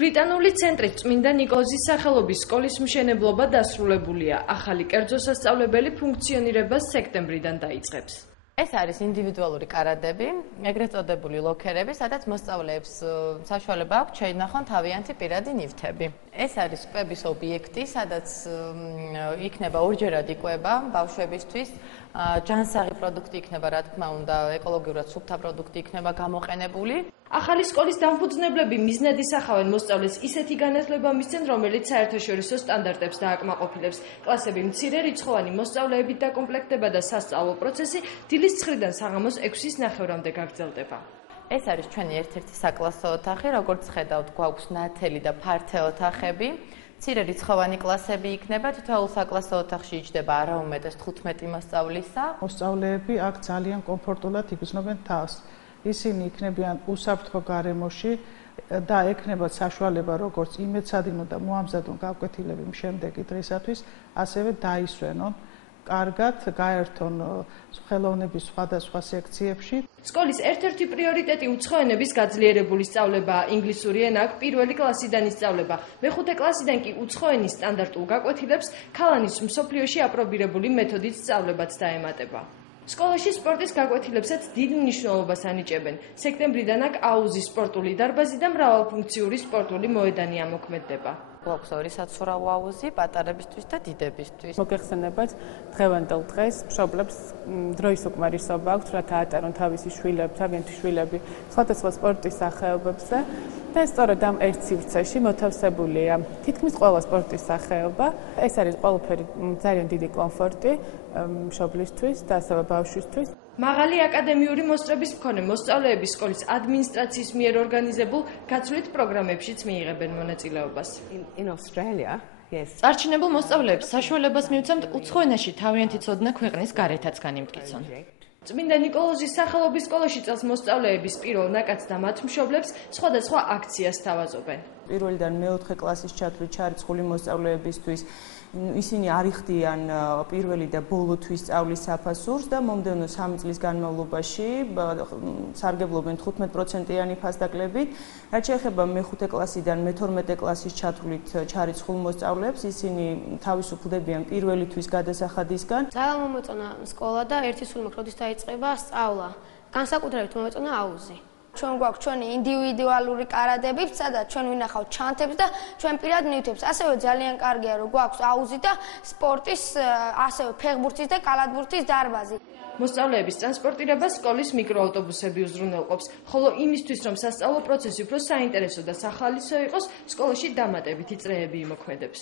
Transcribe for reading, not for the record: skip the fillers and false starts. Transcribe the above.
ბრიტანული ცენტრის წმინდა ნიკოლოზის სახელობის სკოლის მშენებლობა დასრულებულია. ახალი კერძო სასწავლებელი ფუნქციონირებას სექტემბრიდან დაიწყებს. ეს არის ინდივიდუალური კარადები, ეგრეთ წოდებული ლოქერები, სადაც მოსწავლეებს საშუალება აქვს შეინახონ თავიანთი პირადი ნივთები. ეს არის კვების ობიექტი, სადაც იქნება ორჯერად იკვება ბავშვებისთვის, ჯანსაღი პროდუქტი იქნება, რა თქმა უნდა, ეკოლოგიურად სუფთა პროდუქტი იქნება გამოყენებული. ახალი სკოლის დამფუძნებლები მიზნად ისახავენ მოსწავლეს ისეთი განათლება მისცენ, რომელიც საერთაშორისო სტანდარტებს დააკმაყოფილებს. კლასები მცირე რიცხოვანი მოსწავლეებით დაკომპლექტდება და სასწავლო პროცესი დილის 9-დან საღამოს 6-ის ნახევრამდე გაგრძელდება. ეს არის ჩვენი ერთ-ერთი საკლასო ოთახი, როგორც ხედავთ, გვაქვს ნათელი და ფართე ოთახები. მცირე რიცხოვანი კლასები იქნება, თითოეულ საკლასო ოთახში იჯდება არა უმეტეს 15 მოსწავლისა. მოსწავლეები აქ ძალიან კომფორტულად იგრძნობენ თავს. ისინი იქნებიან უსაფრთხო გარემოში და ექნებათ საშუალება როგორც იმეცადინონ და მოამზადონ გაკვეთილები შემდეგი დღისათვის, ასევე დაისვენონ, კარგად გაერთონ ხელოვნების სხვადასხვა სექციებში. სკოლის ერთ-ერთი პრიორიტეტი უცხოენების გაძლიერებული სწავლებაა. ინგლისური ენა აქ პირველი კლასიდან ისწავლება. მეხუთე კლასიდან კი უცხოენის სტანდარტულ გაკვეთილებს ქალანის მსოფლიოში აპრობირებული მეთოდით სწავლებაც დაემატება. სკოლაში სპორტის გაკვეთილებსაც დიდ მნიშვნელობას ანიჭებენ. სექტემბრიდან აქ აუზის სპორტული დარბაზი და მრავალფუნქციური სპორტული მოედანი ამოქმედდება. გვაქვს ორი საცურაო აუზი, პატარებისთვის და დიდებისთვის. მოგეხსენებათ დღევანდელ დღეს მშობლებს დროის უკმარისობა აქვს, რათა ატარონ თავიანთი შვილები სხვადასხვა სპორტის სახეობებზე და სწორედ ამ ერთ სივრცეში მოთავსებულია თითქმის ყველა სპორტის სახეობა. ეს არის ყველაფერი ძალიან დიდი კომფორტი მშობლისთვის და ასევე ბავშვისთვის. მაღალი აკადემიური მოსწრების მქონე მოსწავლეები სკოლის ადმინისტრაციის მიერ ორგანიზებულ გაცვლით პროგრამებშიც მიიღებენ მონაწილეობას. წარჩინებულ მოსწავლეებს საშუალებას მივცემთ უცხოენაში თავიანთი ცოდნა ქვეყნის გარეთაც განიმტკიცონ. წმინდა ნიკოლოზის სახელობის სკოლაში წელს მოსწავლეების პირველ ნაკადს და მათ მშობლებს სხვადასხვა აქციას სთავაზობენ. პირველიდან მეოთხე კლასის ჩათვლით ჩარიცხული მოსწავლეებისთვის ისინი არ იხდიან პირველი და ბოლო თვის სწავლის საფასურს და მომდევნო 3 წლის განმავლობაში სარგებლობენ 15%-იანი ფასდაკლებით. რაც შეეხება მეხუთე კლასიდან მე-12 კლასის ჩათვლით ჩარიცხულ მოსწავლეებს, ისინი თავისუფლდებიან პირველი თვის გადასახადისგან. ძალიან მომეწონა სკოლა და ერთი სულ მაქვს, როდის დაიწყება სწავლა. განსაკუთრებით მომეწონა აუზი. ჩვენ გვაქვს ჩვენი ინდივიდუალური კარადები, სადაც ჩვენ ვინახავთ ჩანთებს და ჩვენ პირად ნივთებს. ასევე ძალიან კარგია, რომ გვაქვს აუზი და სპორტის, ასევე ფეხბურთის და კალათბურთის დარბაზი. მოსწავლეების ტრანსპორტირებას სკოლის მიკროავტობუსები უზრუნველყოფს, ხოლო იმისთვის, რომ სასწავლო პროცესი უფრო საინტერესო და სახალისო იყოს, სკოლაში დამატებითი წრეები იმოქმედებს.